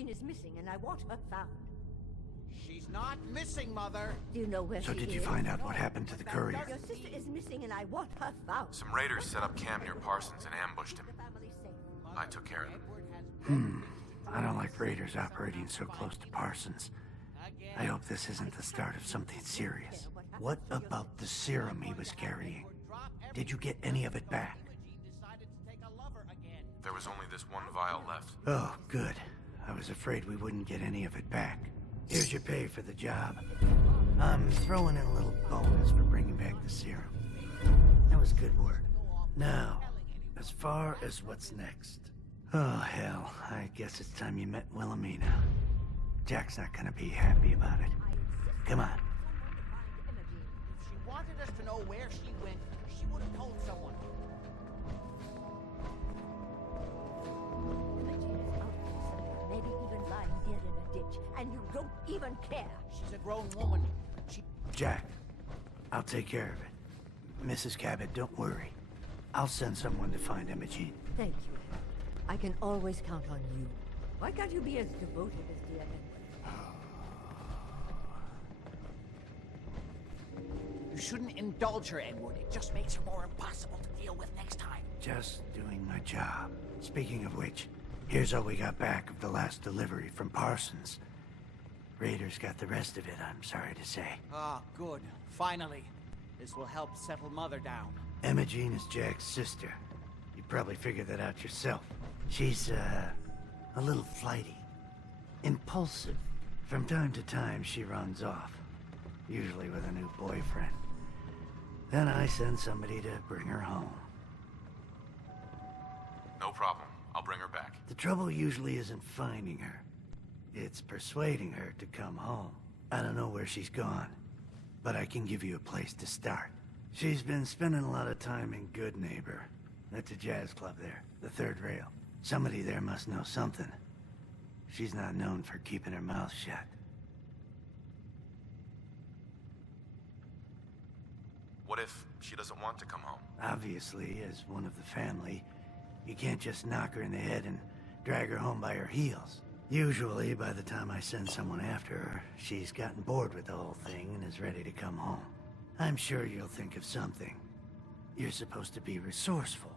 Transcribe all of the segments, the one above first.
Imogene is missing, and I want her found. She's not missing, Mother. Do you know where she is? So did you find out what happened to the courier? Your sister is missing, and I want her found. Some raiders set up camp near Parsons and ambushed him. The family's safe. I took care of them. I don't like raiders operating so close to Parsons. I hope this isn't the start of something serious. What about the serum he was carrying? Did you get any of it back? There was only this one vial left. Oh, good. I was afraid we wouldn't get any of it back. Here's your pay for the job. I'm throwing in a little bonus for bringing back the serum. That was good work. Now, as far as what's next. Oh, hell. I guess it's time you met Wilhelmina. Jack's not gonna be happy about it. Come on. If she wanted us to know where she went, she would have told someone. Imogene is out there somewhere, maybe even lying dead in a ditch, and you don't even care. She's a grown woman. She... Jack, I'll take care of it. Mrs. Cabot, don't worry. I'll send someone to find Imogene. Thank you. I can always count on you. Why can't you be as devoted as dear Edward? You shouldn't indulge her, Edward. It just makes her more impossible to deal with next time. Just doing my job. Speaking of which, here's all we got back of the last delivery from Parsons. Raiders got the rest of it, I'm sorry to say. Ah, good. Finally. This will help settle Mother down. Imogene is Jack's sister. You probably figured that out yourself. She's, a little flighty. Impulsive. From time to time, she runs off. Usually with a new boyfriend. Then I send somebody to bring her home. No problem. I'll bring her back. The trouble usually isn't finding her. It's persuading her to come home. I don't know where she's gone, but I can give you a place to start. She's been spending a lot of time in Good Neighbor. That's a jazz club there, the third rail. Somebody there must know something. She's not known for keeping her mouth shut. What if she doesn't want to come home? Obviously, as one of the family, you can't just knock her in the head and drag her home by her heels. Usually, by the time I send someone after her, she's gotten bored with the whole thing and is ready to come home. I'm sure you'll think of something. You're supposed to be resourceful,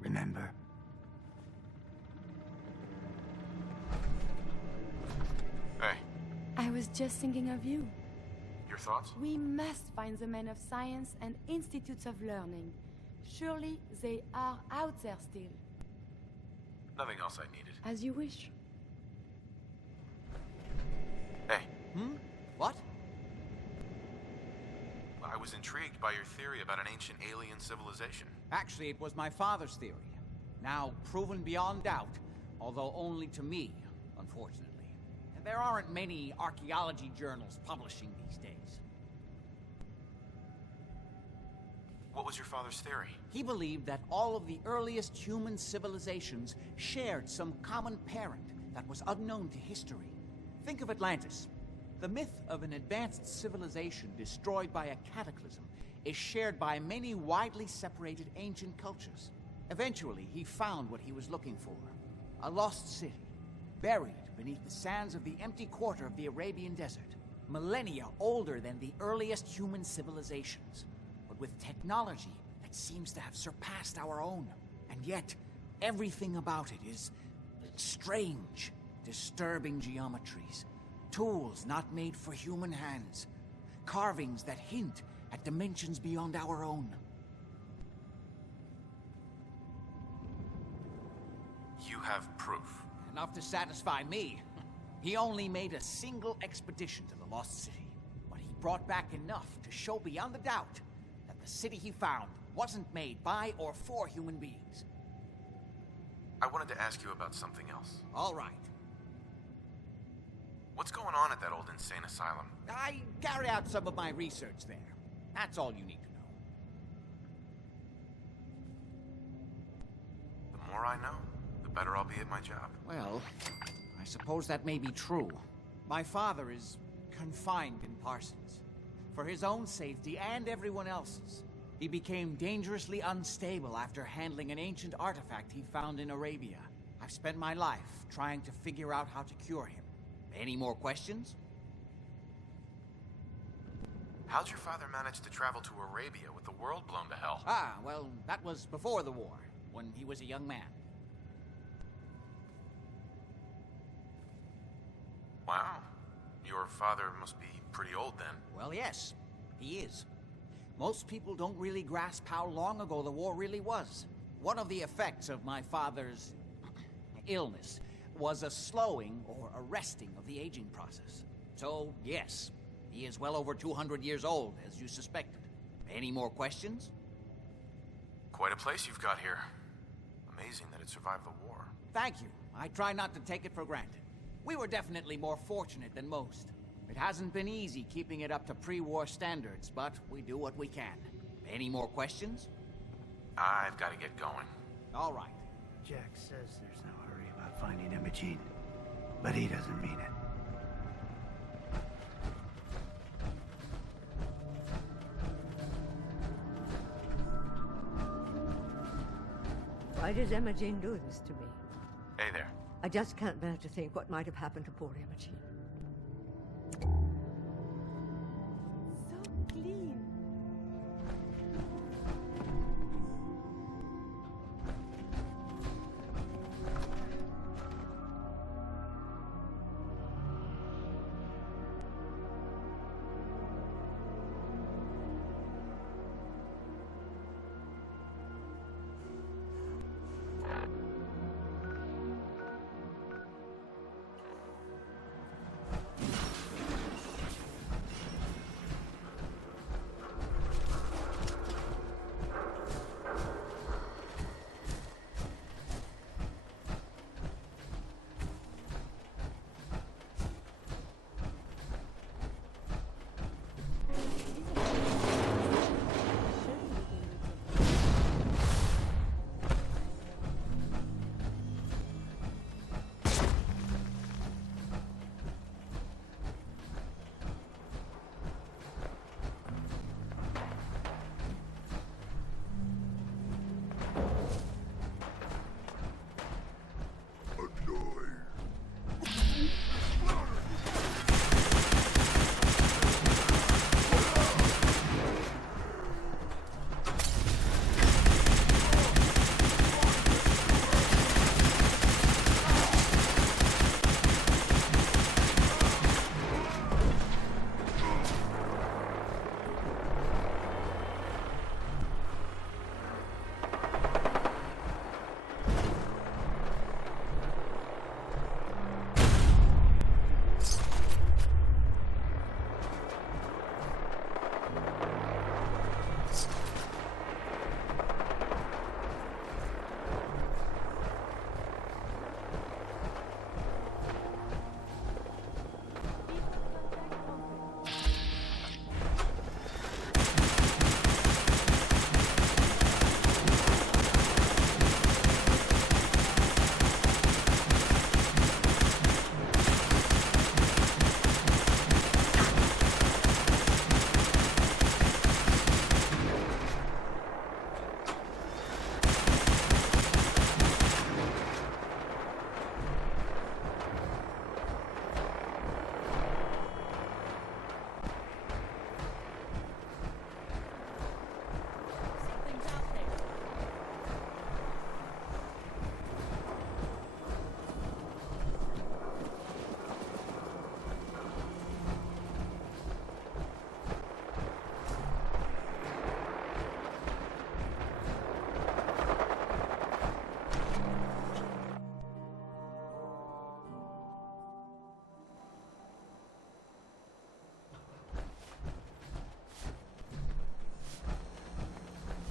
remember? Hey, I was just thinking of you. your thoughts? We must find the men of science and institutes of learning. Surely they are out there still. Nothing else I needed. As you wish. Hey, What? I was intrigued by your theory about an ancient alien civilization. Actually, it was my father's theory. Now proven beyond doubt, although only to me, unfortunately. And there aren't many archaeology journals publishing these days. What was your father's theory? He believed that all of the earliest human civilizations shared some common parent that was unknown to history. Think of Atlantis. The myth of an advanced civilization destroyed by a cataclysm is shared by many widely separated ancient cultures. Eventually, he found what he was looking for. A lost city, buried beneath the sands of the empty quarter of the Arabian desert. Millennia older than the earliest human civilizations, but with technology that seems to have surpassed our own. And yet, everything about it is strange, disturbing geometries. Tools not made for human hands. Carvings that hint at dimensions beyond our own. You have proof. Enough to satisfy me. He only made a single expedition to the Lost City, but he brought back enough to show beyond a doubt that the city he found wasn't made by or for human beings. I wanted to ask you about something else. All right. What's going on at that old insane asylum? I carried out some of my research there. That's all you need to know. The more I know, the better I'll be at my job. Well, I suppose that may be true. My father is confined in Parsons. For his own safety and everyone else's. He became dangerously unstable after handling an ancient artifact he found in Arabia. I've spent my life trying to figure out how to cure him. Any more questions? How'd your father manage to travel to Arabia with the world blown to hell? Ah, well, that was before the war, when he was a young man. Wow. Your father must be pretty old then. Well, yes, he is. Most people don't really grasp how long ago the war really was. One of the effects of my father's illness was a slowing or arresting of the aging process. So, yes, he is well over 200 years old, as you suspected. Any more questions? Quite a place you've got here. Amazing that it survived the war. Thank you. I try not to take it for granted. We were definitely more fortunate than most. It hasn't been easy keeping it up to pre-war standards, but we do what we can. Any more questions? I've got to get going. All right. Jack says there's no hurry about finding Imogene, but he doesn't mean it. Why does Imogen do this to me? Hey there. I just can't bear to think what might have happened to poor Imogen. So clean.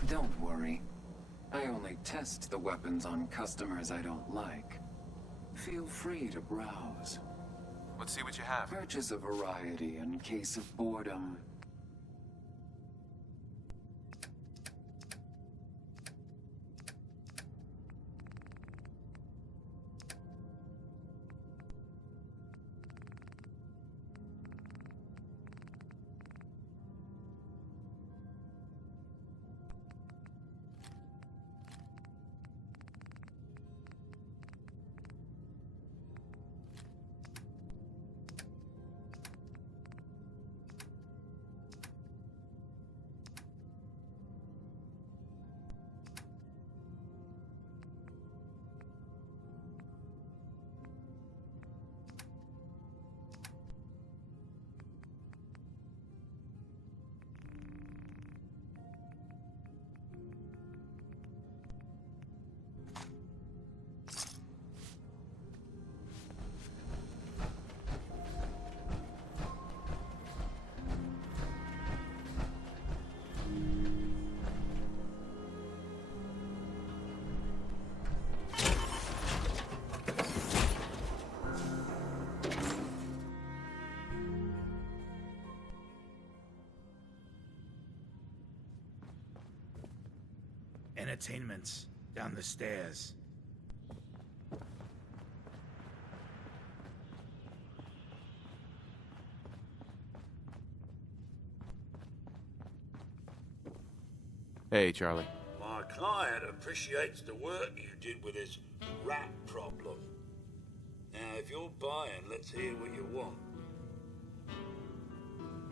Don't worry. I only test the weapons on customers I don't like. Feel free to browse. Let's see what you have. Purchase a variety in case of boredom. entertainment down the stairs. Hey, Charlie. My client appreciates the work you did with his rat problem. Now, if you're buying, let's hear what you want.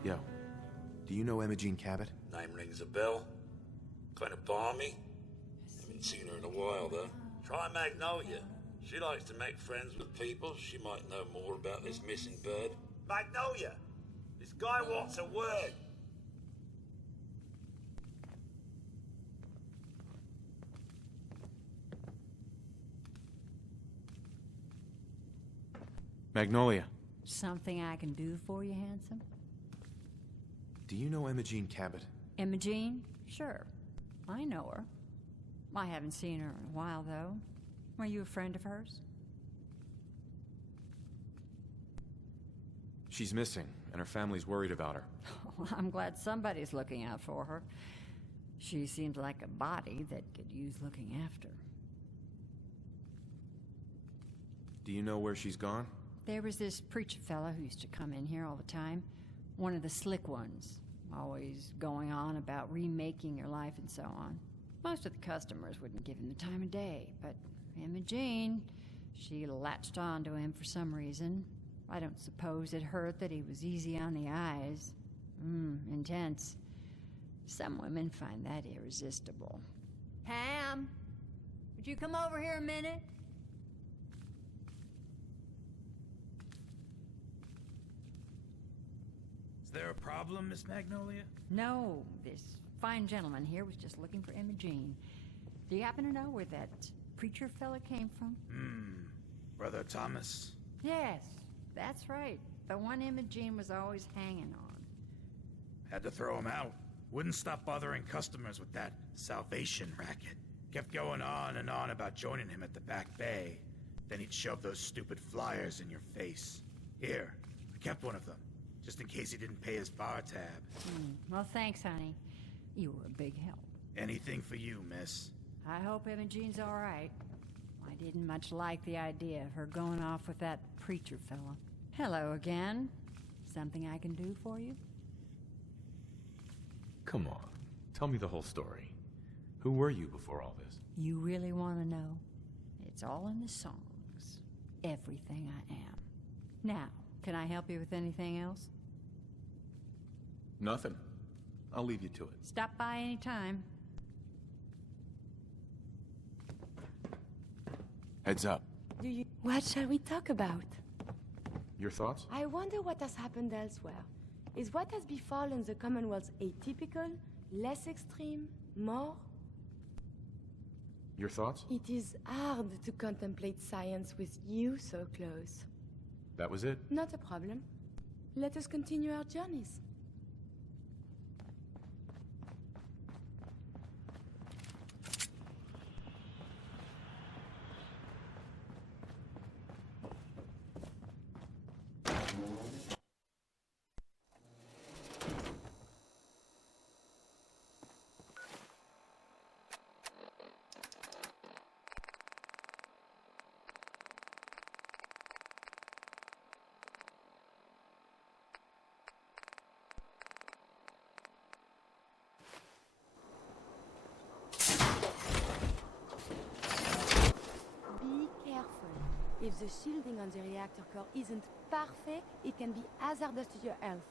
Yo, do you know Imogene Cabot? Name rings a bell. Kind of balmy. Haven't seen her in a while, though. Try Magnolia. She likes to make friends with people. She might know more about this missing bird. Magnolia! This guy wants a word. Magnolia, Something I can do for you, handsome? do you know Imogene Cabot? Imogene? Sure. I know her. I haven't seen her in a while, though. Were you a friend of hers? She's missing, and her family's worried about her. Well, I'm glad somebody's looking out for her. She seems like a body that could use looking after. Do you know where she's gone? There was this preacher fella who used to come in here all the time. One of the slick ones. Always going on about remaking your life and so on. Most of the customers wouldn't give him the time of day, but Imogene, she latched on to him for some reason. I don't suppose it hurt that he was easy on the eyes. Intense. Some women find that irresistible. Pam, would you come over here a minute? Is there a problem, Miss Magnolia? No, this fine gentleman here was just looking for Imogene. Do you happen to know where that preacher fella came from? Brother Thomas? Yes, that's right. The one Imogene was always hanging on. Had to throw him out. Wouldn't stop bothering customers with that salvation racket. Kept going on and on about joining him at the back bay. Then he'd shove those stupid flyers in your face. Here, I kept one of them, just in case he didn't pay his bar tab. Well, thanks, honey. You were a big help. Anything for you, miss. I hope Imogene's all right. I didn't much like the idea of her going off with that preacher fella. Hello again. Something I can do for you? Come on, tell me the whole story. Who were you before all this? You really want to know? It's all in the songs. Everything I am. Now, can I help you with anything else? Nothing. I'll leave you to it. Stop by any time. Heads up. What shall we talk about? Your thoughts? I wonder what has happened elsewhere. Is what has befallen the Commonwealth atypical, less extreme, more? Your thoughts? It is hard to contemplate science with you so close. That was it? Not a problem. Let us continue our journeys. If the shielding on the reactor core isn't perfect, it can be hazardous to your health.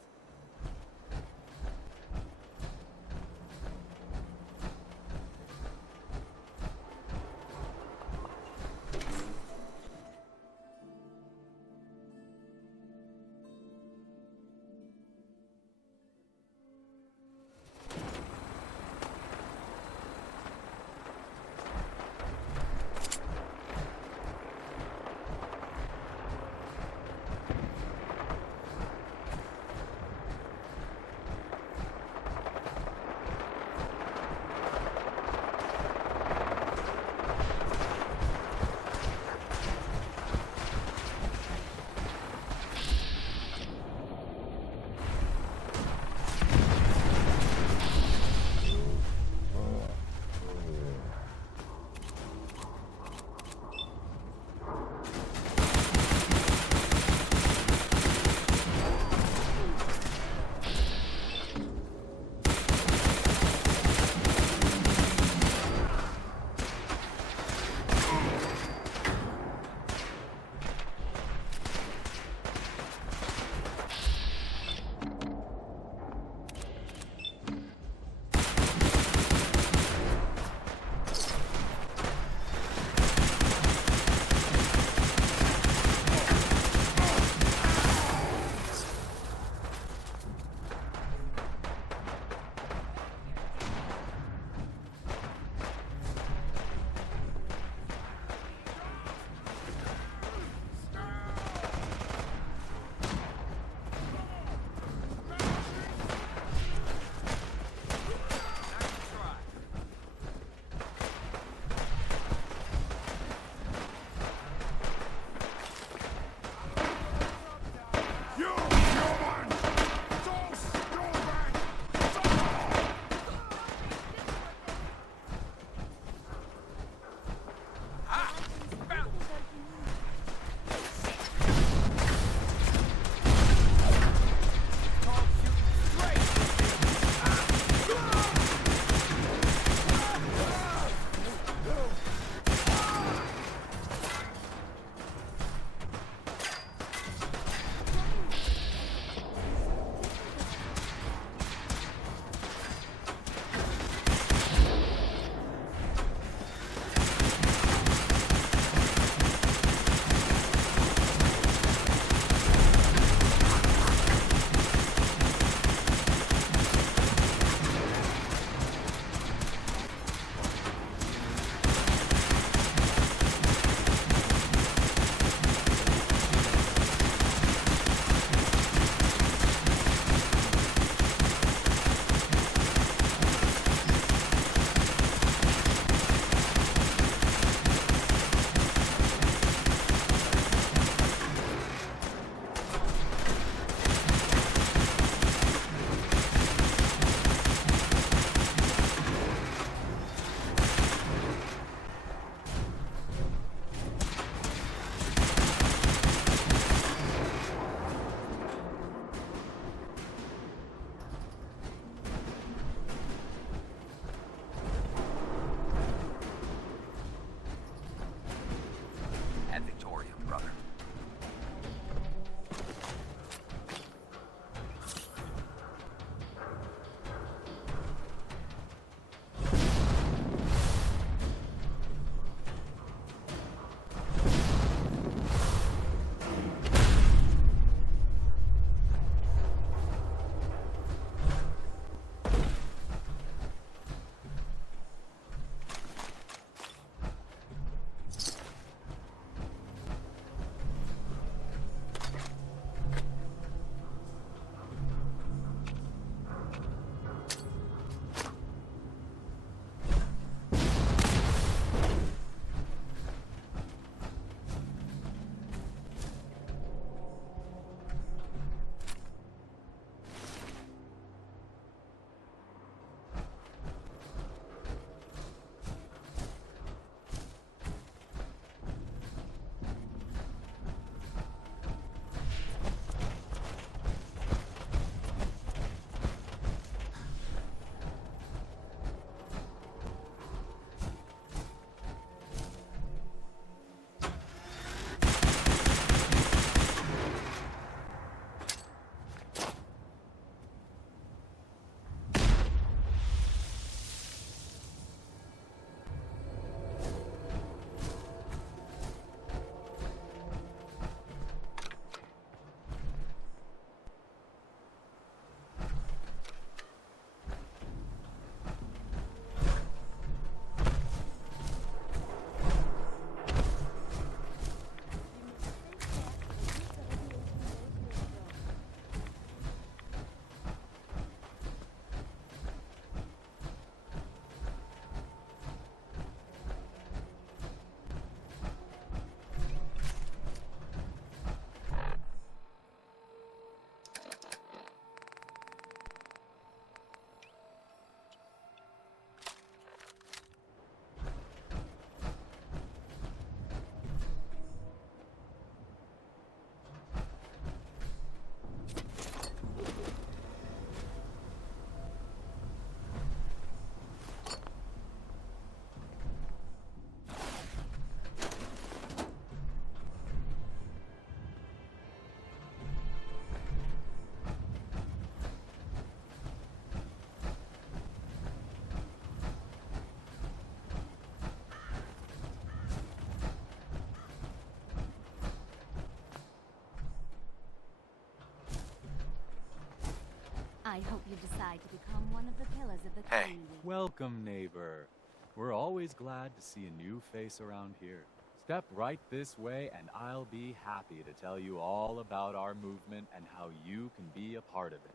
you decide to become one of the pillars of the Hey. community. Welcome, neighbor. We're always glad to see a new face around here. Step right this way, and I'll be happy to tell you all about our movement and how you can be a part of it.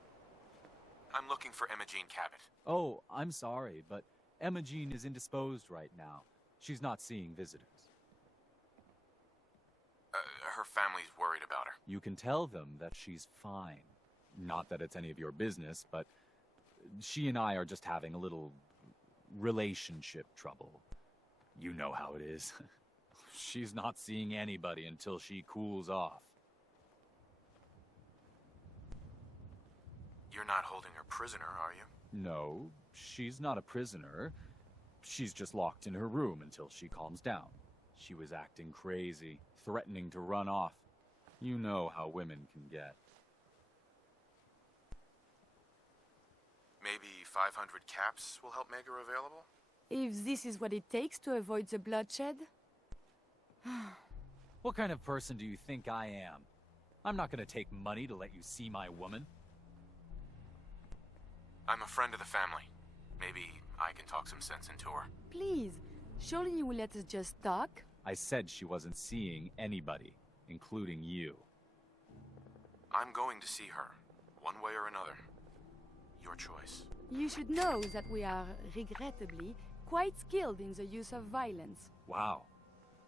I'm looking for Emma Jean Cabot. Oh, I'm sorry, but Emma Jean is indisposed right now. She's not seeing visitors. Her family's worried about her. You can tell them that she's fine. Not that it's any of your business, but she and I are just having a little relationship trouble. You know how it is. She's not seeing anybody until she cools off. You're not holding her prisoner, are you? No, she's not a prisoner. She's just locked in her room until she calms down. She was acting crazy, threatening to run off. You know how women can get. Maybe 500 caps will help make her available? If this is what it takes to avoid the bloodshed? What kind of person do you think I am? I'm not gonna take money to let you see my woman. I'm a friend of the family. Maybe I can talk some sense into her. Please, surely you will let us just talk? I said she wasn't seeing anybody, including you. I'm going to see her, one way or another. Your choice. You should know that we are, regrettably, quite skilled in the use of violence. Wow.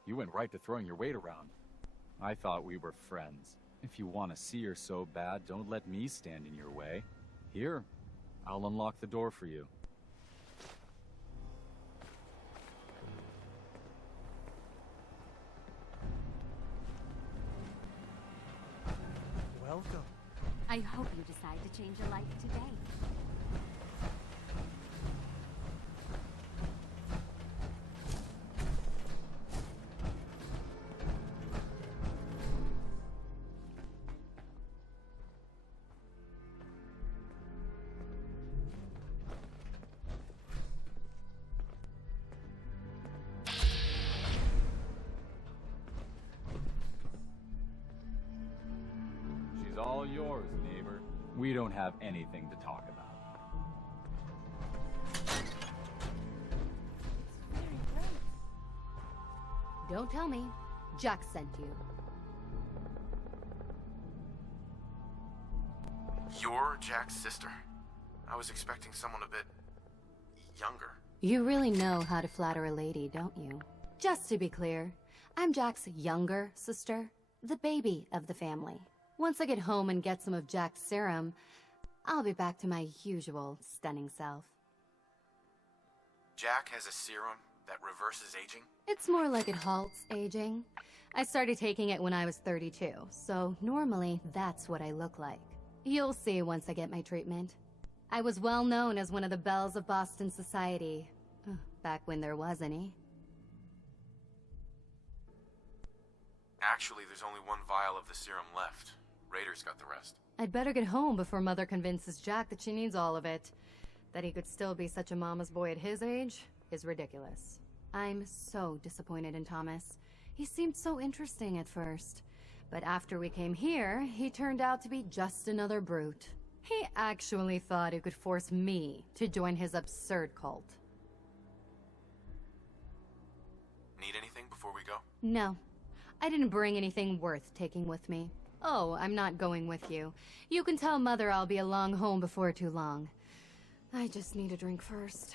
You went right to throwing your weight around. I thought we were friends. If you want to see her so bad, don't let me stand in your way. Here, I'll unlock the door for you. Welcome. I hope you decide to change your life today. She's all yours, neighbor. We don't have anything to talk about. Very bright. Don't tell me. Jack sent you. You're Jack's sister? I was expecting someone a bit younger. You really know how to flatter a lady, don't you? Just to be clear, I'm Jack's younger sister, the baby of the family. Once I get home and get some of Jack's serum, I'll be back to my usual stunning self. Jack has a serum that reverses aging? It's more like it halts aging. I started taking it when I was 32, so normally that's what I look like. You'll see once I get my treatment. I was well known as one of the belles of Boston society, back when there was any. Actually, there's only one vial of the serum left. Raiders got the rest. I'd better get home before Mother convinces Jack that she needs all of it. That he could still be such a mama's boy at his age is ridiculous. I'm so disappointed in Thomas. He seemed so interesting at first. But after we came here, he turned out to be just another brute. He actually thought he could force me to join his absurd cult. Need anything before we go? No. I didn't bring anything worth taking with me. Oh, I'm not going with you. You can tell Mother I'll be along home before too long. I just need a drink first.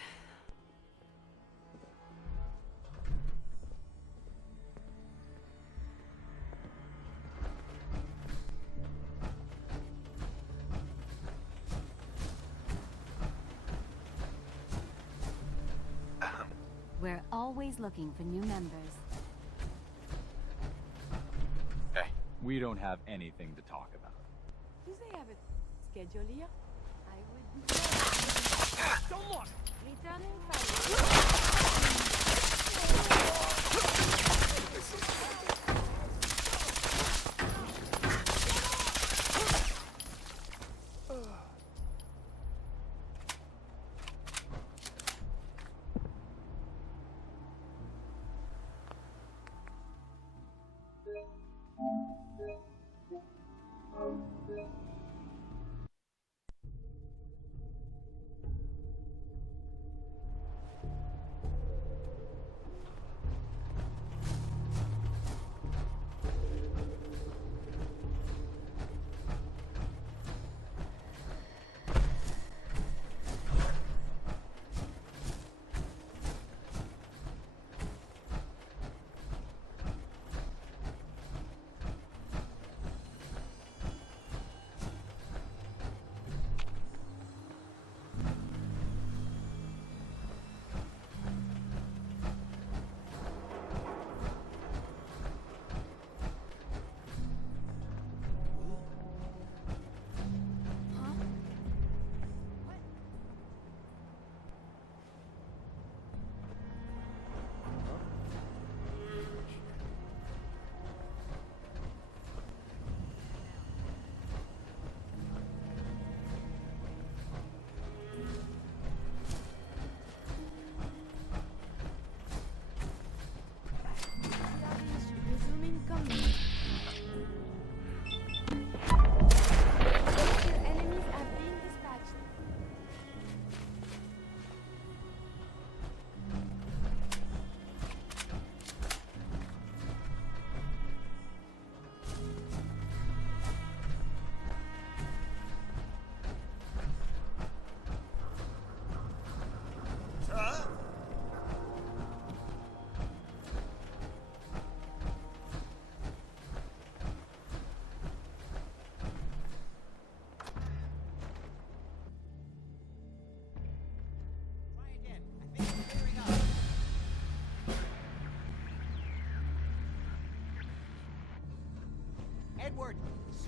We're always looking for new members. Hey. We don't have anything to talk about. Do they have a schedule here? I would be Don't look! returning fire.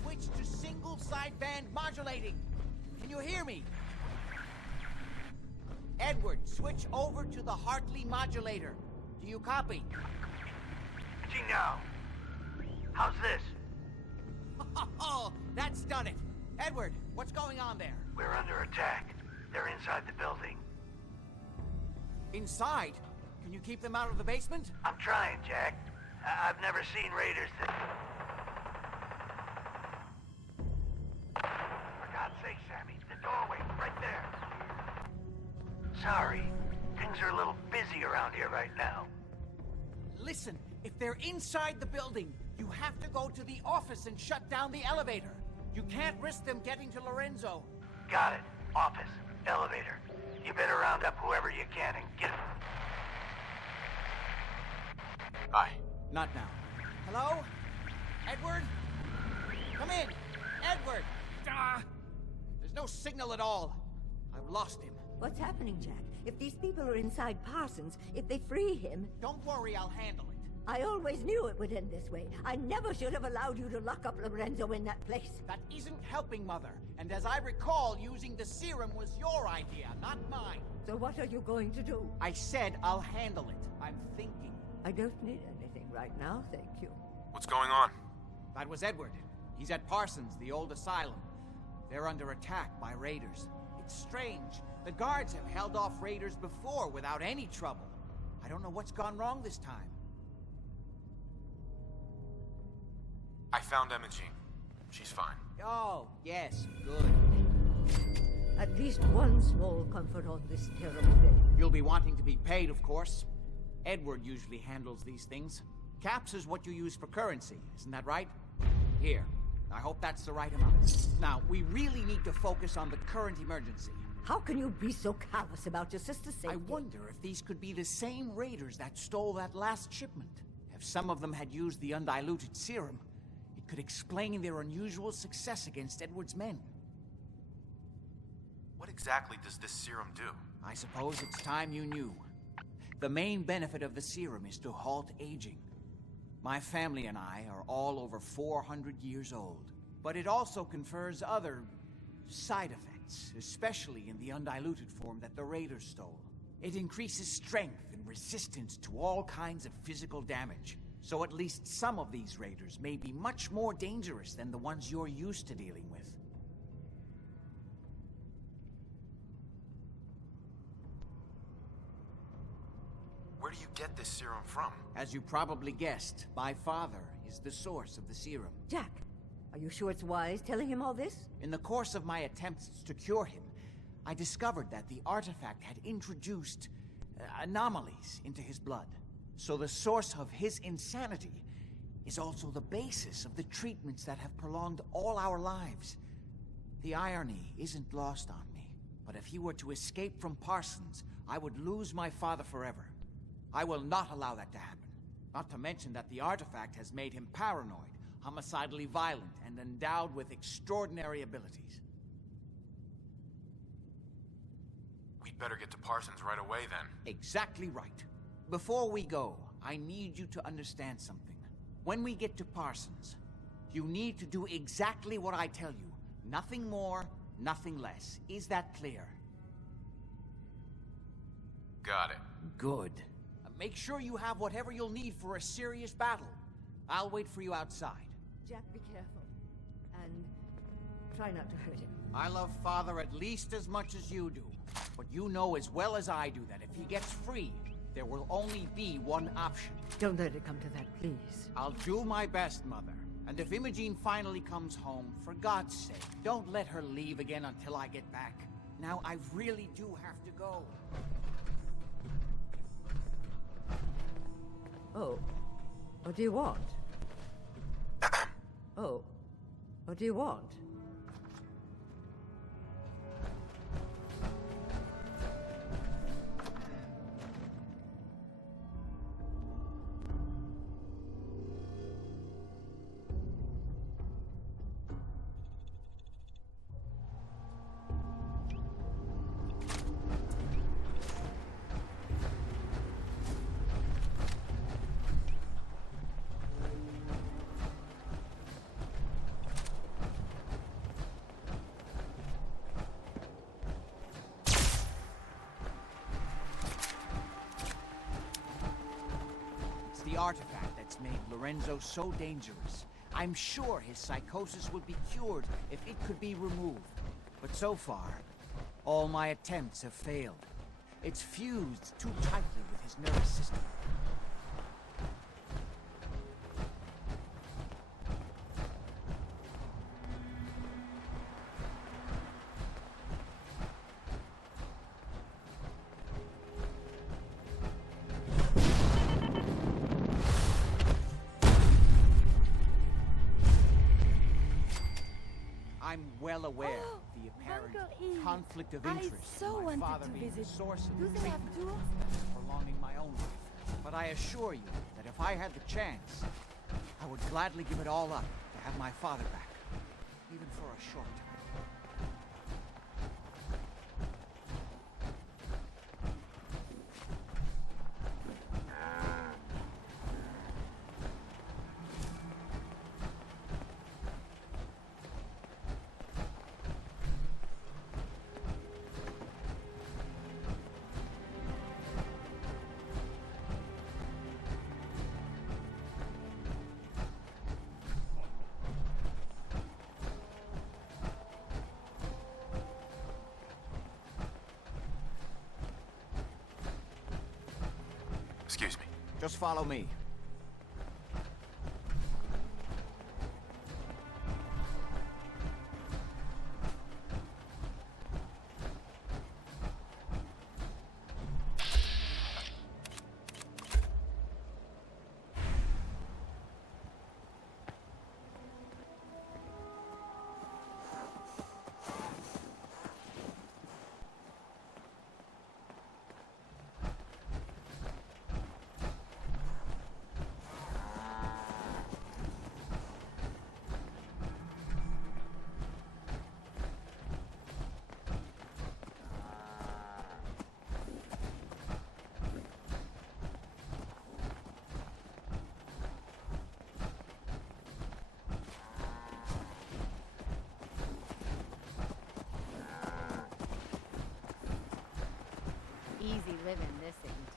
switch to single sideband modulating. Can you hear me? Edward, switch over to the Hartley modulator. Do you copy? Gee, now. How's this? Oh, that's done it. Edward, what's going on there? We're under attack. They're inside the building. Inside? Can you keep them out of the basement? I'm trying, Jack. I've never seen raiders that... For God's sake, Sammy, the doorway, right there. Sorry. Things are a little busy around here right now. Listen, if they're inside the building, you have to go to the office and shut down the elevator. You can't risk them getting to Lorenzo. Got it. Office. Elevator. You better round up whoever you can and get... Hi. Not now. Hello? Edward? Come in! Edward! Ah! There's no signal at all. I've lost him. What's happening, Jack? If these people are inside Parsons, if they free him... Don't worry, I'll handle it. I always knew it would end this way. I never should have allowed you to lock up Lorenzo in that place. That isn't helping, Mother. And as I recall, using the serum was your idea, not mine. So what are you going to do? I said I'll handle it. I'm thinking. I don't need anything right now, thank you. What's going on? That was Edward. He's at Parsons, the old asylum. They're under attack by raiders. It's strange. The guards have held off raiders before without any trouble. I don't know what's gone wrong this time. I found Imogene. She's fine. Oh, yes, good. At least one small comfort on this terrible day. You'll be wanting to be paid, of course. Edward usually handles these things. Caps is what you use for currency, isn't that right? Here. I hope that's the right amount. Now, we really need to focus on the current emergency. How can you be so callous about your sister's safety? I wonder if these could be the same raiders that stole that last shipment. If some of them had used the undiluted serum, it could explain their unusual success against Edward's men. What exactly does this serum do? I suppose it's time you knew. The main benefit of the serum is to halt aging. My family and I are all over 400 years old. But it also confers other side effects, especially in the undiluted form that the raiders stole. It increases strength and resistance to all kinds of physical damage. So at least some of these raiders may be much more dangerous than the ones you're used to dealing with. Where do you get this serum from? As you probably guessed, my father is the source of the serum. Jack, are you sure it's wise telling him all this? In the course of my attempts to cure him, I discovered that the artifact had introduced anomalies into his blood. So the source of his insanity is also the basis of the treatments that have prolonged all our lives. The irony isn't lost on me, but if he were to escape from Parsons, I would lose my father forever. I will not allow that to happen. Not to mention that the artifact has made him paranoid, homicidally violent, and endowed with extraordinary abilities. We'd better get to Parsons right away then. Exactly right. Before we go, I need you to understand something. When we get to Parsons, you need to do exactly what I tell you. Nothing more, nothing less. Is that clear? Got it. Good. Make sure you have whatever you'll need for a serious battle. I'll wait for you outside. Jack, be careful. And try not to hurt him. I love Father at least as much as you do. But you know as well as I do that if he gets free, there will only be one option. Don't let it come to that, please. I'll do my best, Mother. And if Imogene finally comes home, for God's sake, don't let her leave again until I get back. Now, I really do have to go. Oh. What do you want? Oh. What do you want? artifact that's made Lorenzo so dangerous. I'm sure his psychosis would be cured if it could be removed. But so far, all my attempts have failed. It's fused too tightly with his nervous system. I'm well aware of the apparent conflict of interest so in my wanted father to being the visit. source of Do the they have treatment tours? and prolonging my own life. But I assure you that if I had the chance, I would gladly give it all up to have my father back, even for a short time. Excuse me. Just follow me. Easy living, this ain't.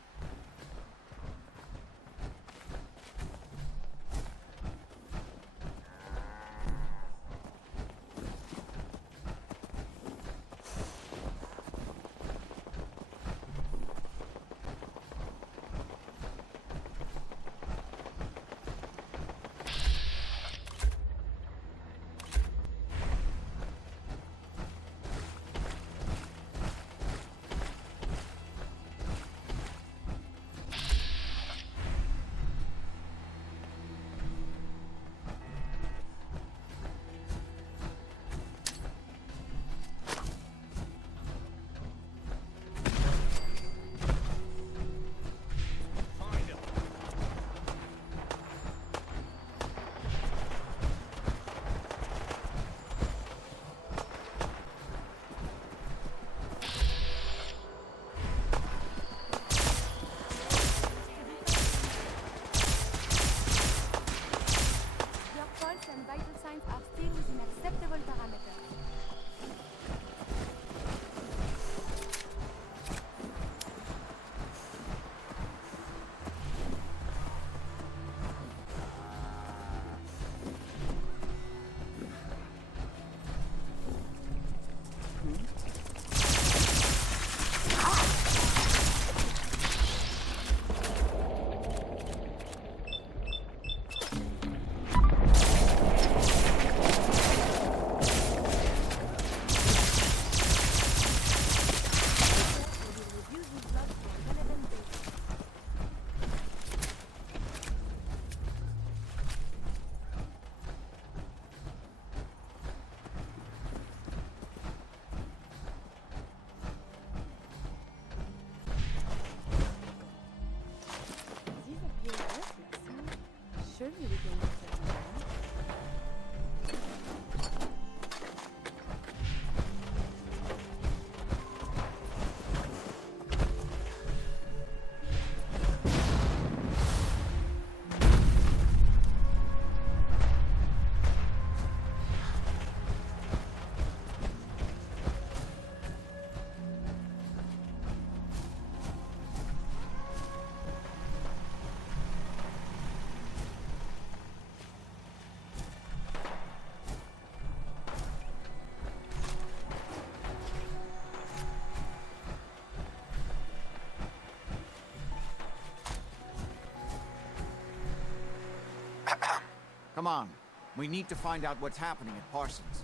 Come on. We need to find out what's happening at Parsons.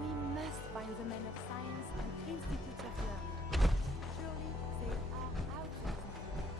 We must find the men of science and institutes of learning. Surely they are out there somewhere.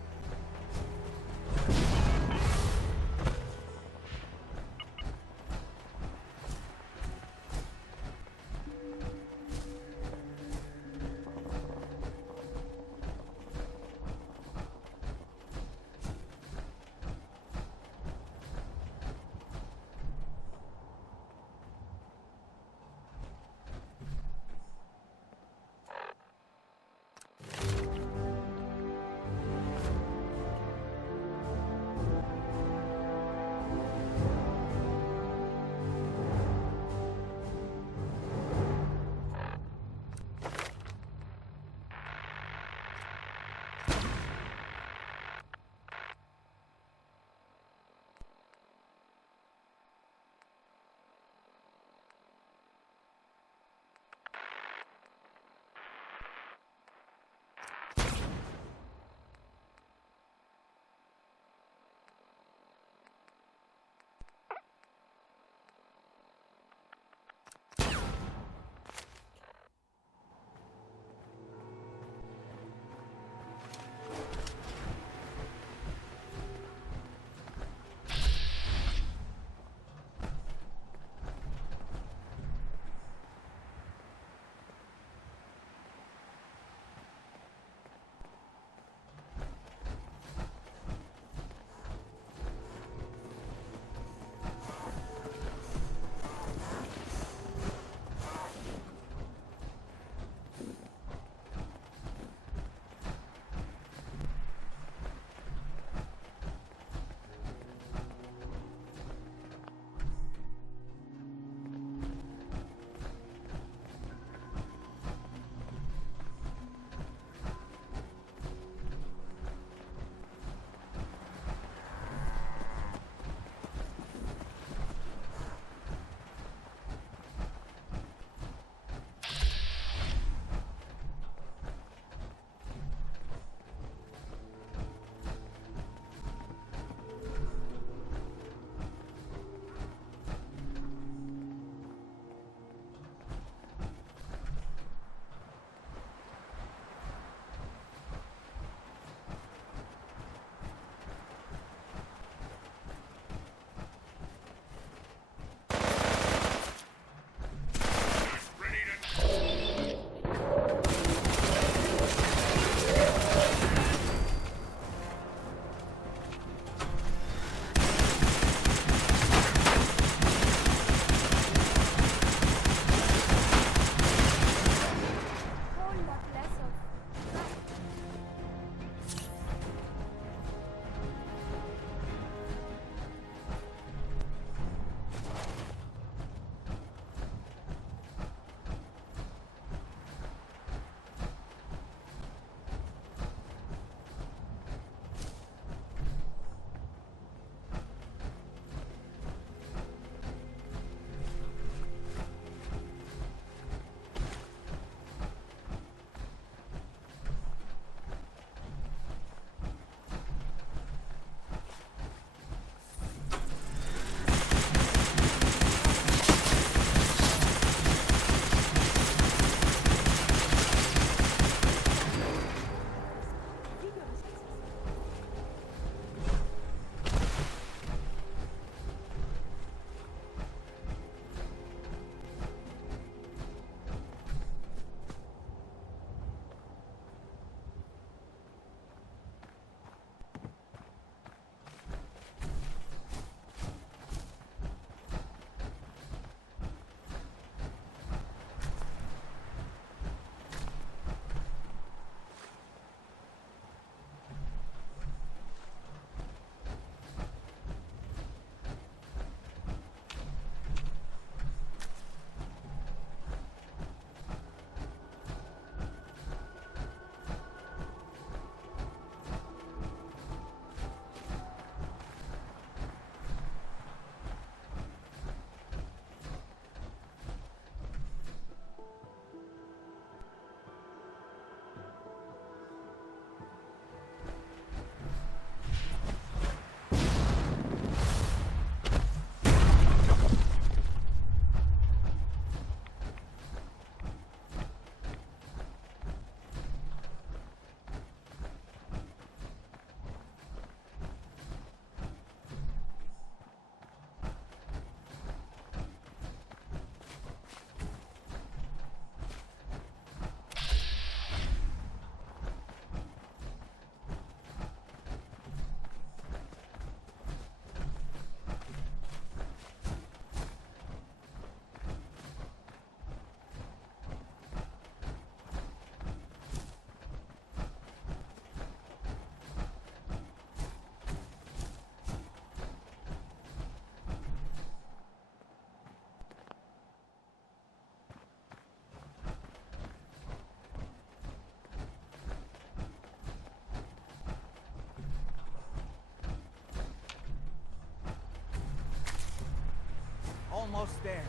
Almost there.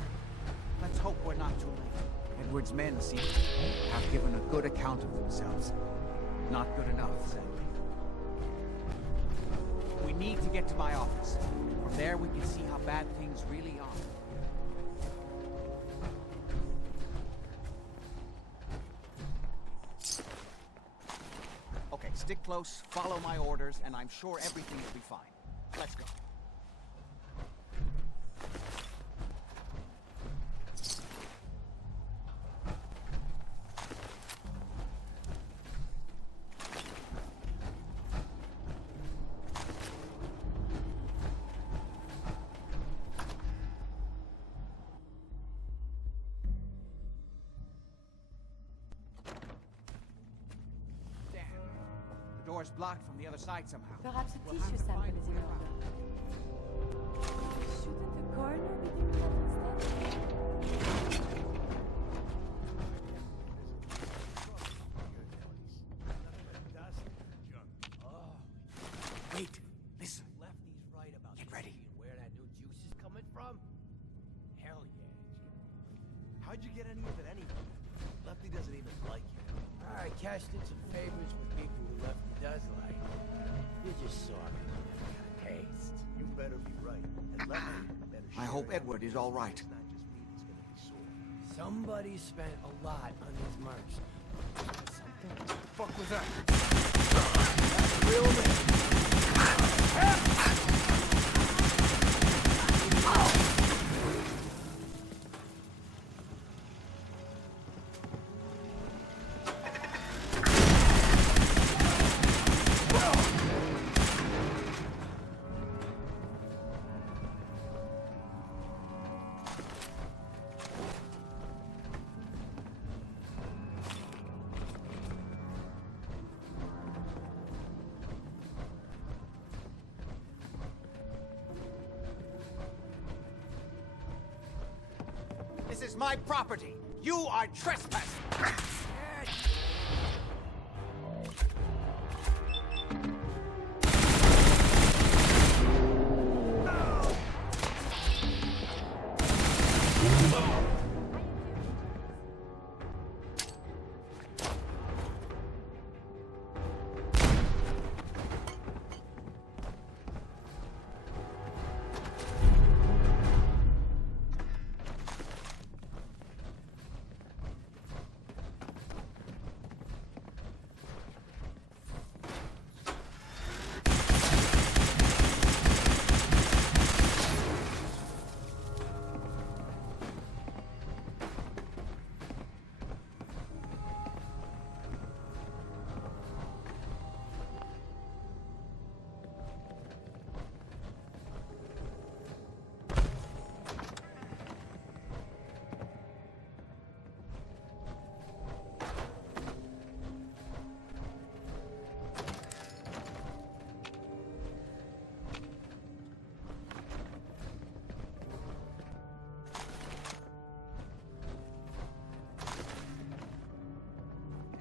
Let's hope we're not too late. Edward's men seem to have given a good account of themselves. Not good enough, sadly. We need to get to my office. From there we can see how bad things really are. Okay, stick close, follow my orders, and I'm sure everything will be fine. Let's go. Door's blocked from the other side somehow. Perhaps a We'll have tissue to sample find is a in way order. around. Shoot at the corner within the instead? Wait, listen. Lefty's right about Get this ready. being where that new juice is coming from. Hell yeah, Jim. How'd you get any of it anyway? Lefty doesn't even like you. I cashed in some favors with people who Lefty does like. You just saw me. Taste. You better be right. And Lefty better I hope Edward is all right. It's not just me that's gonna be sore. Somebody spent a lot on these mercs. Something? Fuck was that? That's real man. This is my property. You are trespassing.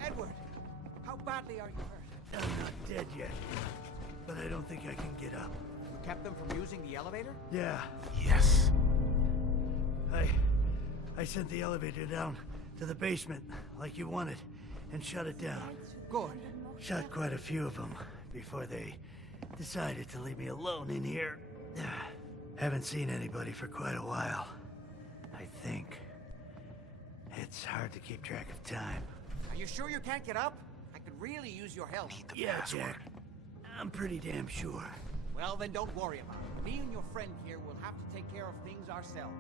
Edward, how badly are you hurt? I'm not dead yet, but I don't think I can get up. You kept them from using the elevator? Yeah, Yes. I sent the elevator down to the basement like you wanted and shut it down. Good. Shot quite a few of them before they decided to leave me alone in here. Haven't seen anybody for quite a while. I think. It's hard to keep track of time. Are you sure you can't get up? I could really use your help. Yeah, Jack. I'm pretty damn sure. Well, then don't worry about it. Me and your friend here will have to take care of things ourselves.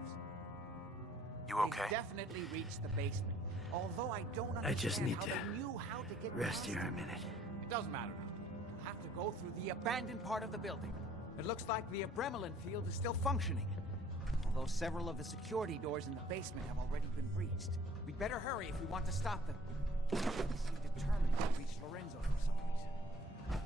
You They okay? definitely reached the basement. Although I don't understand I just need how to they knew how to get rest past here it. a minute. It doesn't matter. We'll have to go through the abandoned part of the building. It looks like the Abremelin field is still functioning. Although several of the security doors in the basement have already been breached. We'd better hurry if we want to stop them. They seem determined to reach Lorenzo for some reason.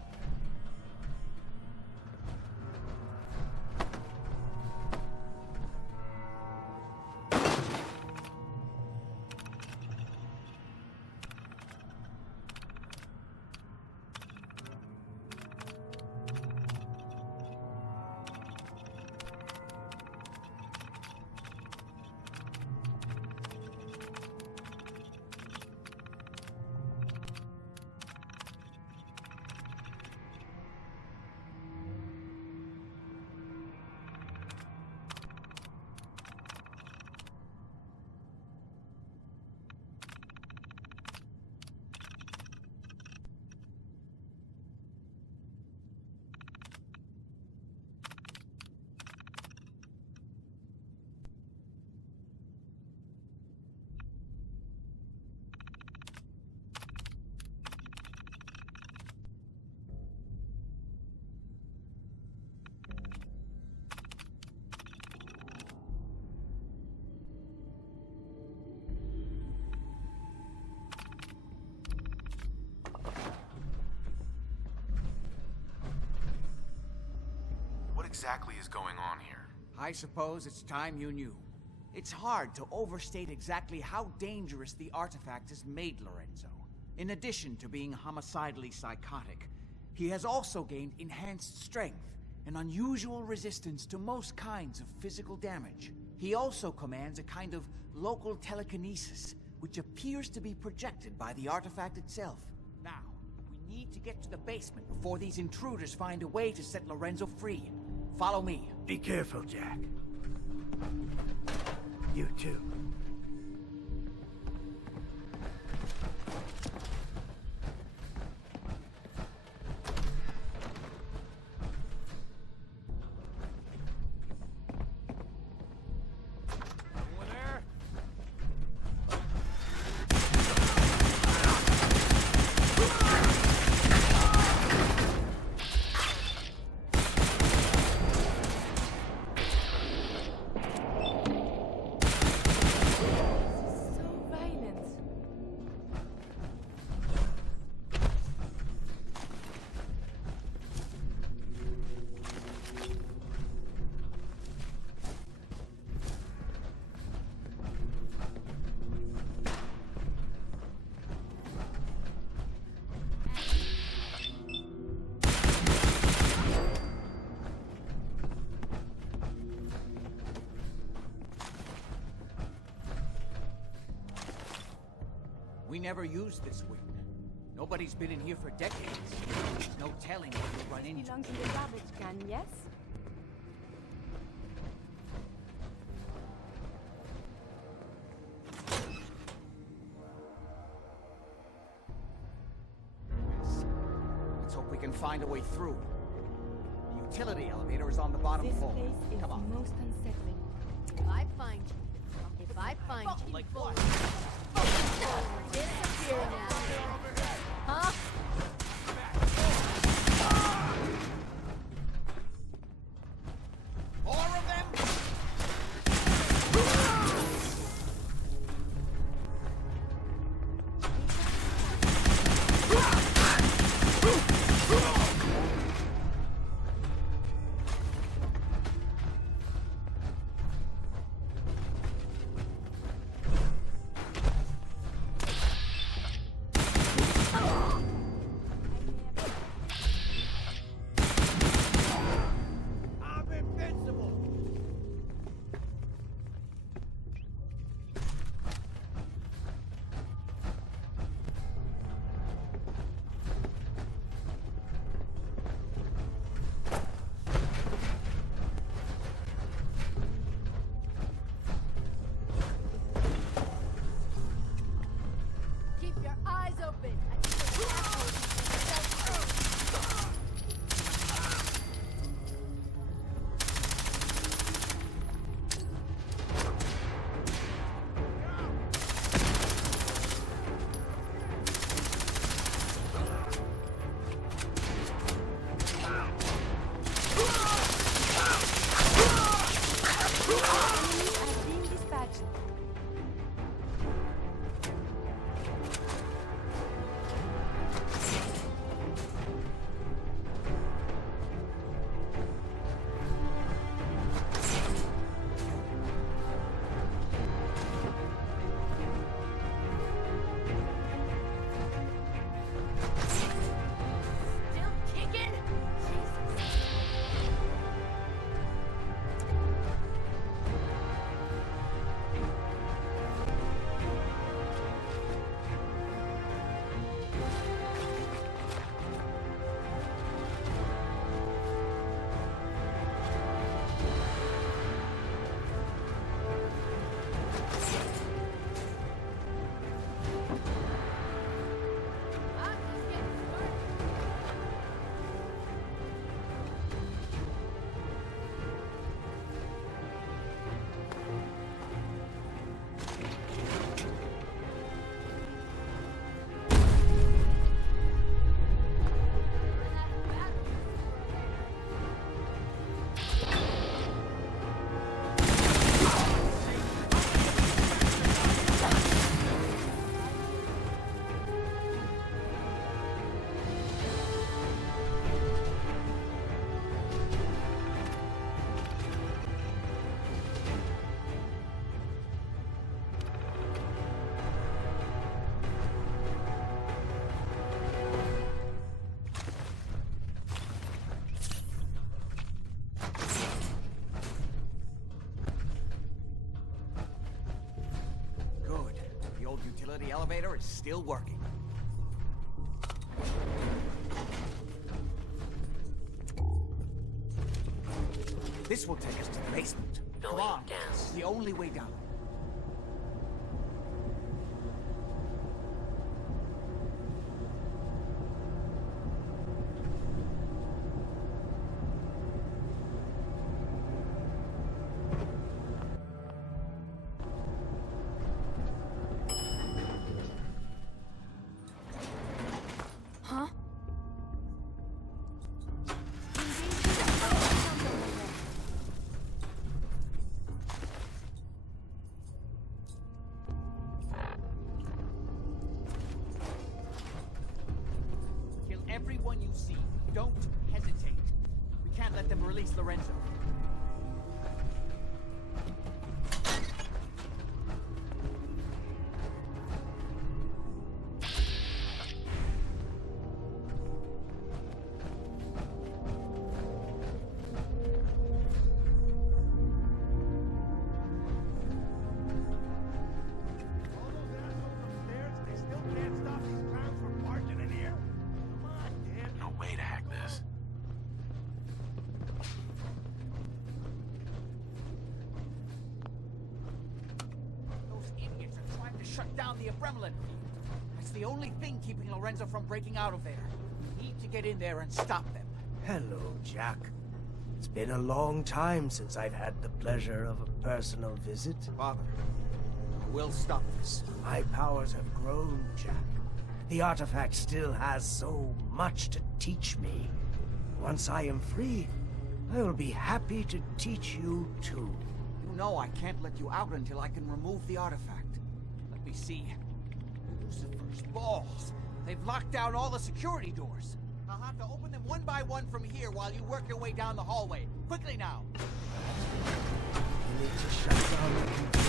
exactly is going on here? I suppose it's time you knew. It's hard to overstate exactly how dangerous the artifact has made Lorenzo. In addition to being homicidally psychotic, he has also gained enhanced strength and unusual resistance to most kinds of physical damage. He also commands a kind of local telekinesis, which appears to be projected by the artifact itself. Now, we need to get to the basement before these intruders find a way to set Lorenzo free. Follow me. Be careful, Jack. You too. We never used this wing. Nobody's been in here for decades. There's no telling what we'll run into. Belongs in the garbage can, yes? Let's hope we can find a way through. The utility elevator is on the bottom This floor. place is Come on. most unsettling. If I find you, Like what? disappear now. Huh? More of them? utility elevator is still working. This will take us to the basement. Come on, it's the only way down. Huh? Kill everyone you see. Don't hesitate. We can't let them release Lorenzo. No way to hack this. Those idiots are trying to shut down the Abremlin. That's the only thing keeping Lorenzo from breaking out of there. We need to get in there and stop them. Hello, Jack. It's been a long time since I've had the pleasure of a personal visit. Father, we'll stop this. My powers have grown, Jack. The artifact still has so much to teach me. Once I am free, I will be happy to teach you too. You know I can't let you out until I can remove the artifact. Let me see. Lucifer's balls. They've locked down all the security doors. I'll have to open them one by one from here while you work your way down the hallway. Quickly now. You need to shut down the computer.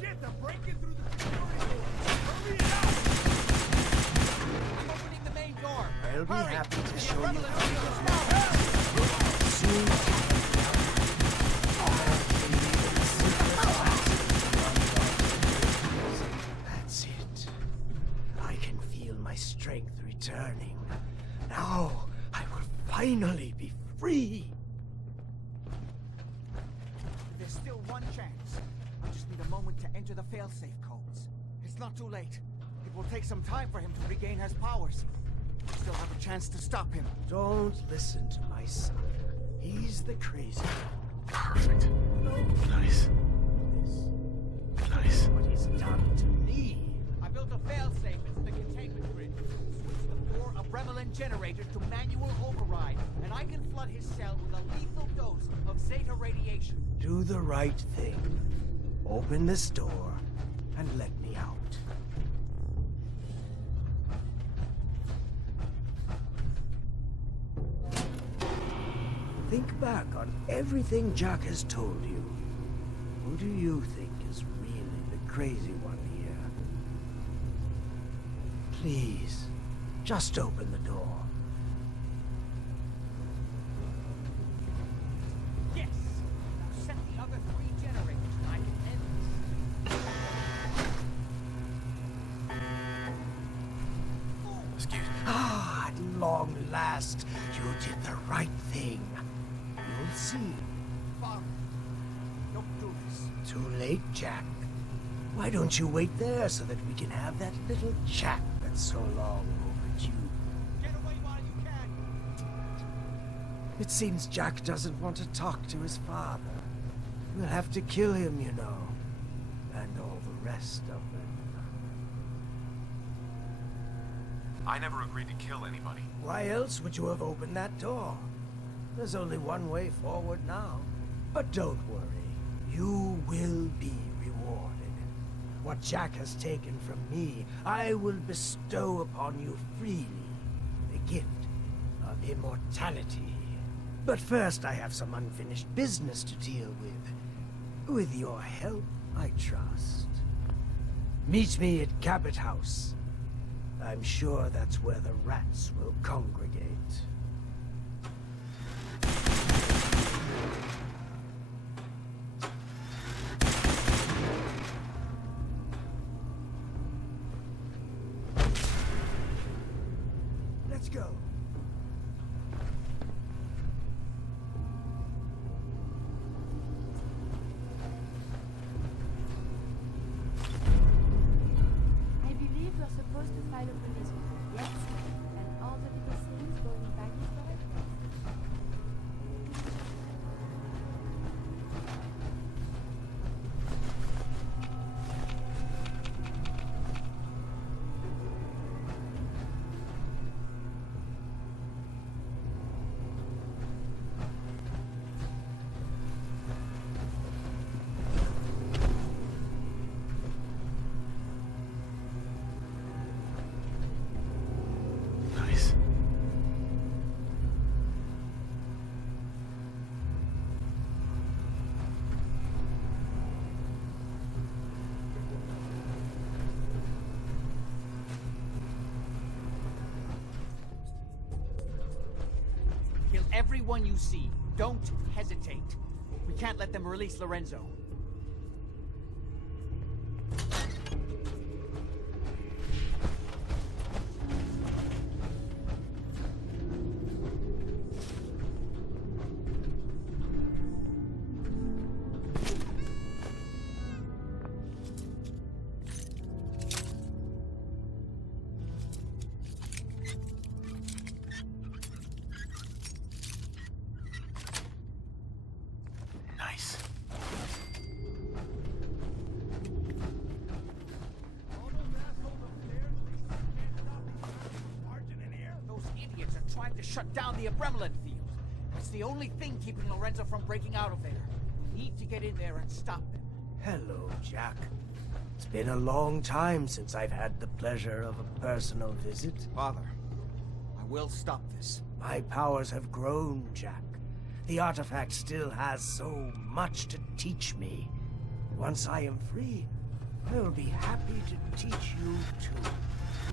Shit, they're breaking through the security door. Hurry it up! I'm opening the main door. I'll be Hurry. happy to The show you Abremlin how will to stop. soon as you That's it. I can feel my strength returning. Now I will finally be free. There's still one chance. I just need a moment to enter the failsafe codes. It's not too late. It will take some time for him to regain his powers. We still have a chance to stop him. Don't listen to my son. He's the crazy one. Perfect. Nice. Nice. What he's done to me. I built a failsafe into the containment grid. Switch the 4 Abremlin generators to manual override, and I can flood his cell with a lethal dose of Zeta radiation. Do the right thing. Open this door and let me out. Think back on everything Jack has told you. Who do you think is really the crazy one here? Please, just open the door. Yes! Now set the other 3 generators and I can end this. Excuse me. Ah, at long last, you did the right thing. You'll see. Father, don't do this. Too late, Jack. Why don't you wait there so that we can have that little chat that's so long overdue? Get away while you can. It seems Jack doesn't want to talk to his father. We'll have to kill him, you know. And all the rest of them. I never agreed to kill anybody. Why else would you have opened that door? There's only one way forward now. But don't worry. You will be rewarded. What Jack has taken from me, I will bestow upon you freely. The gift of immortality. But first I have some unfinished business to deal with. With your help, I trust. Meet me at Cabot House. I'm sure that's where the rats will congregate. anyone you see. Don't hesitate. We can't let them release Lorenzo. Nice. Those idiots are trying to shut down the Abremlin field. It's the only thing keeping Lorenzo from breaking out of there. We need to get in there and stop them. Hello, Jack. It's been a long time since I've had the pleasure of a personal visit. Father, I will stop this. My powers have grown, Jack. The artifact still has so much to teach me. Once I am free, I will be happy to teach you too.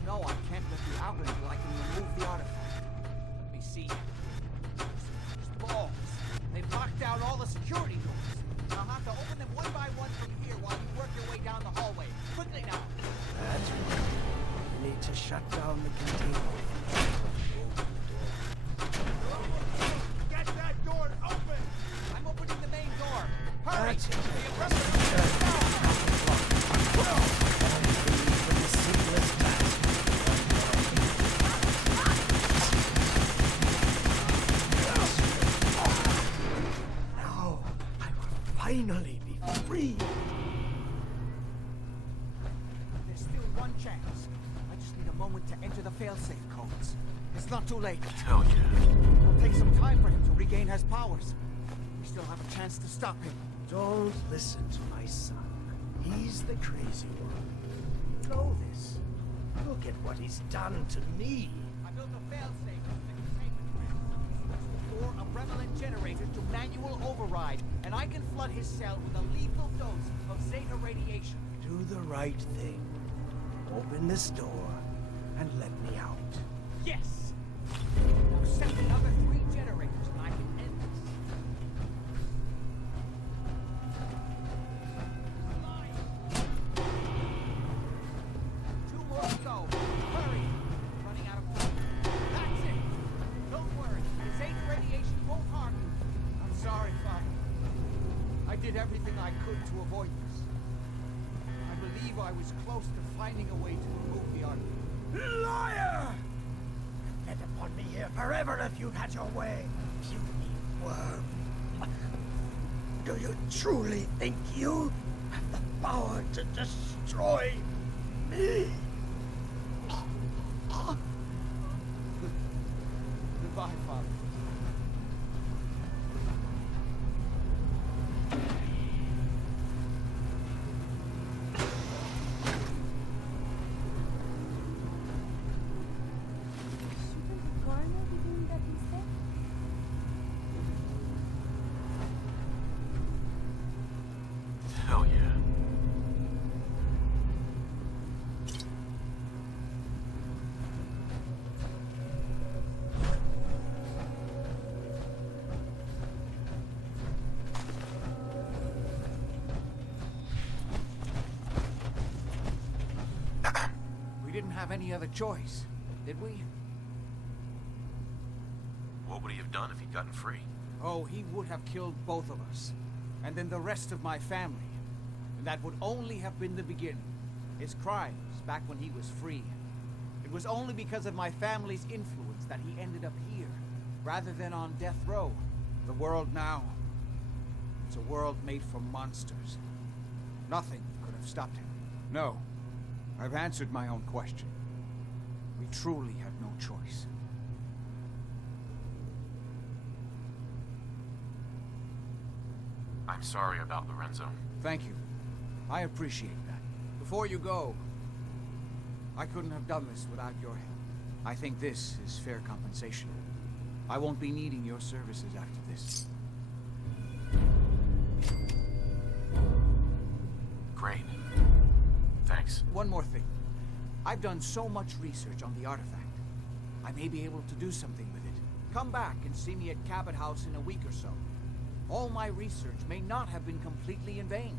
No, I can't let you out until I can remove the artifact. Let me see. There's balls. They've locked down all the security doors. I'll have to open them one by one from here while you work your way down the hallway. Quickly now. That's right. You need to shut down the container. Get that door open! I'm opening the main door. Hurry! That's it. The Abremlin Now, I will finally be free. There's still one chance. I just need a moment to enter the failsafe codes. It's not too late. Hell yeah. It'll take some time for him to regain his powers. We still have a chance to stop him. Don't listen to my son. He's the crazy one. Know this. Look at what he's done to me. I built a failsafe in the containment ramp. Switch the 4 Abremlin generators to manual override, and I can flood his cell with a lethal dose of Zeta radiation. Do the right thing. Open this door and let me out. Yes! Now set the other 3 generators and I can end this. Two more to go. Hurry! Running out of time. That's it! Don't worry. The Zeta radiation won't harm you. I'm sorry, Father. I did everything I could to avoid this. I believe I was close to finding a way to remove the artifact. Liar! Fed upon me here forever if you'd had your way. Puny worm. Do you truly think you have the power to destroy me? Goodbye, Father. Hell yeah. We didn't have any other choice, did we? What would he have done if he'd gotten free? Oh, he would have killed both of us. And then the rest of my family. And that would only have been the beginning. His crimes back when he was free. It was only because of my family's influence that he ended up here, rather than on death row. The world now, it's a world made for monsters. Nothing could have stopped him. No, I've answered my own question. We truly had no choice. I'm sorry about Lorenzo. Thank you. I appreciate that. Before you go, I couldn't have done this without your help. I think this is fair compensation. I won't be needing your services after this. Great. Thanks. One more thing. I've done so much research on the artifact. I may be able to do something with it. Come back and see me at Cabot House in a week or so. All my research may not have been completely in vain.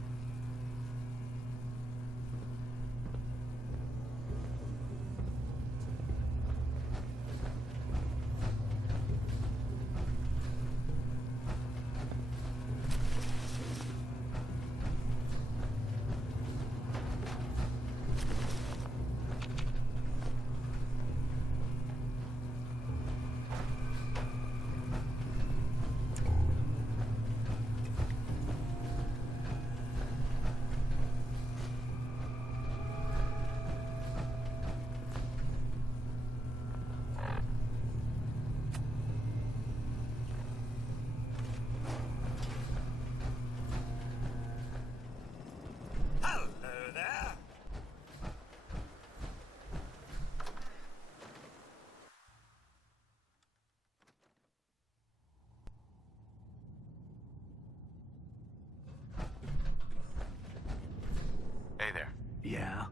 Hey there. Yeah?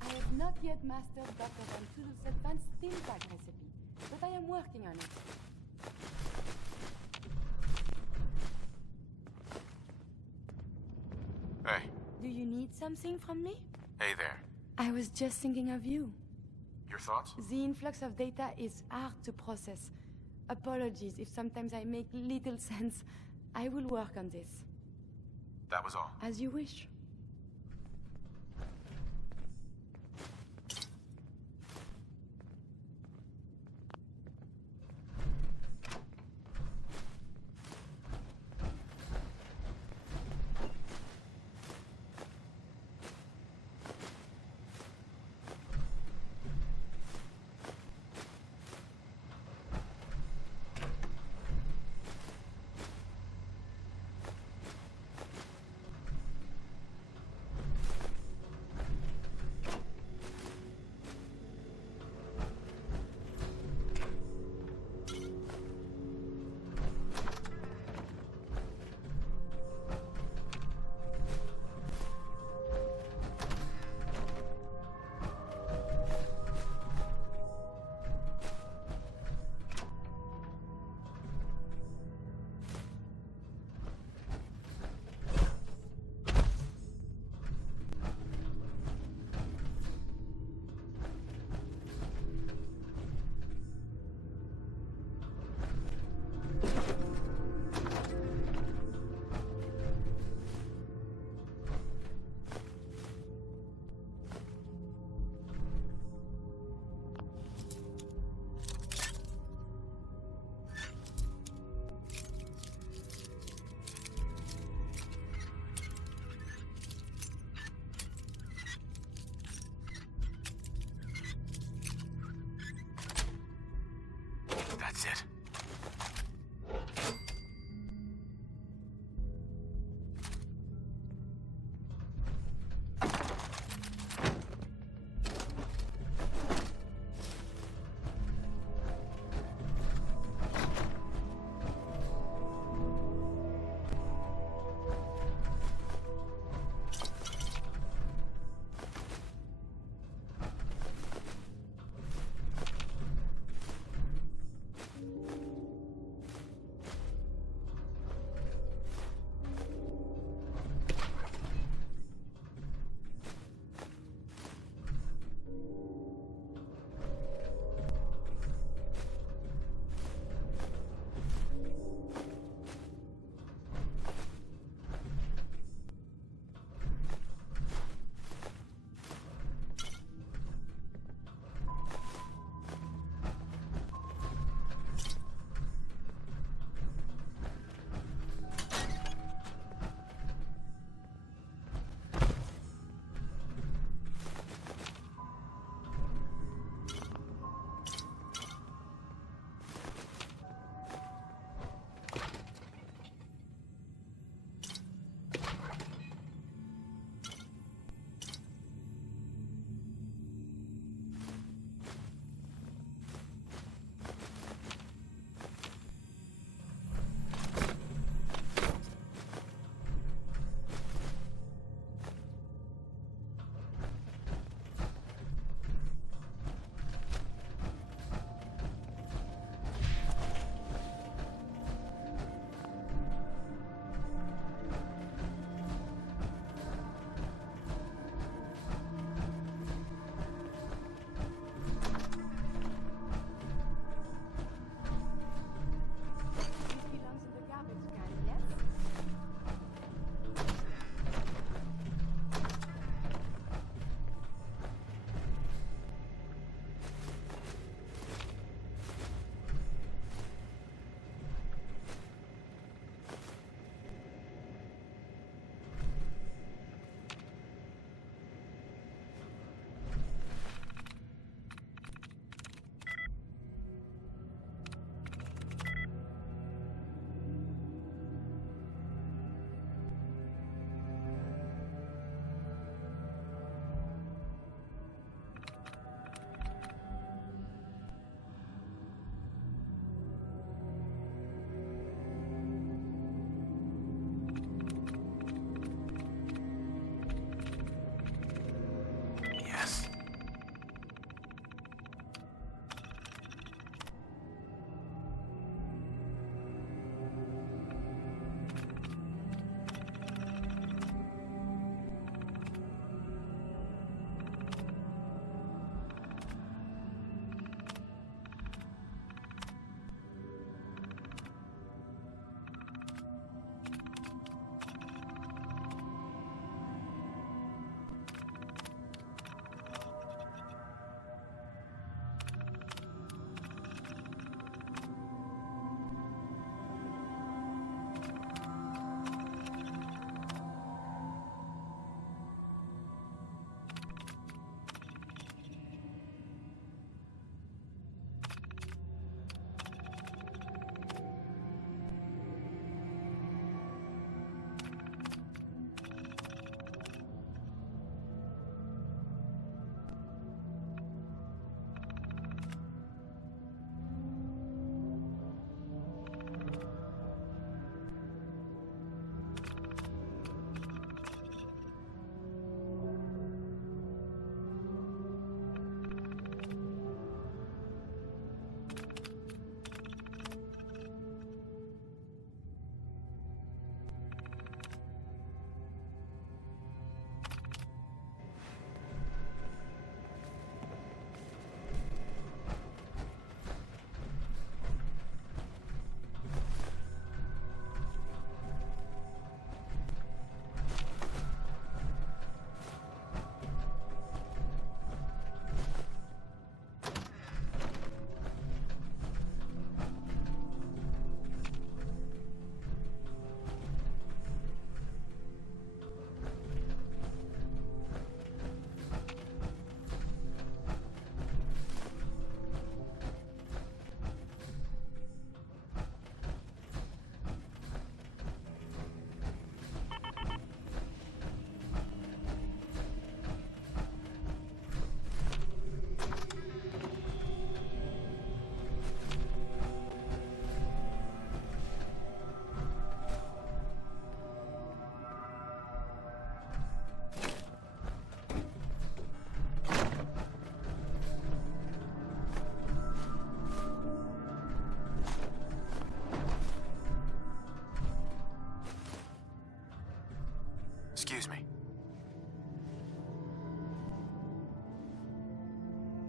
I have not yet mastered Dr. Van Toodle's advanced steam pack recipe, but I am working on it. Hey. Do you need something from me? Hey there. I was just thinking of you. Your thoughts? The influx of data is hard to process. Apologies if sometimes I make little sense. I will work on this. That was all. As you wish. That's it.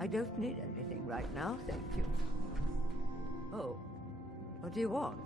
I don't need anything right now, thank you. Oh, what do you want?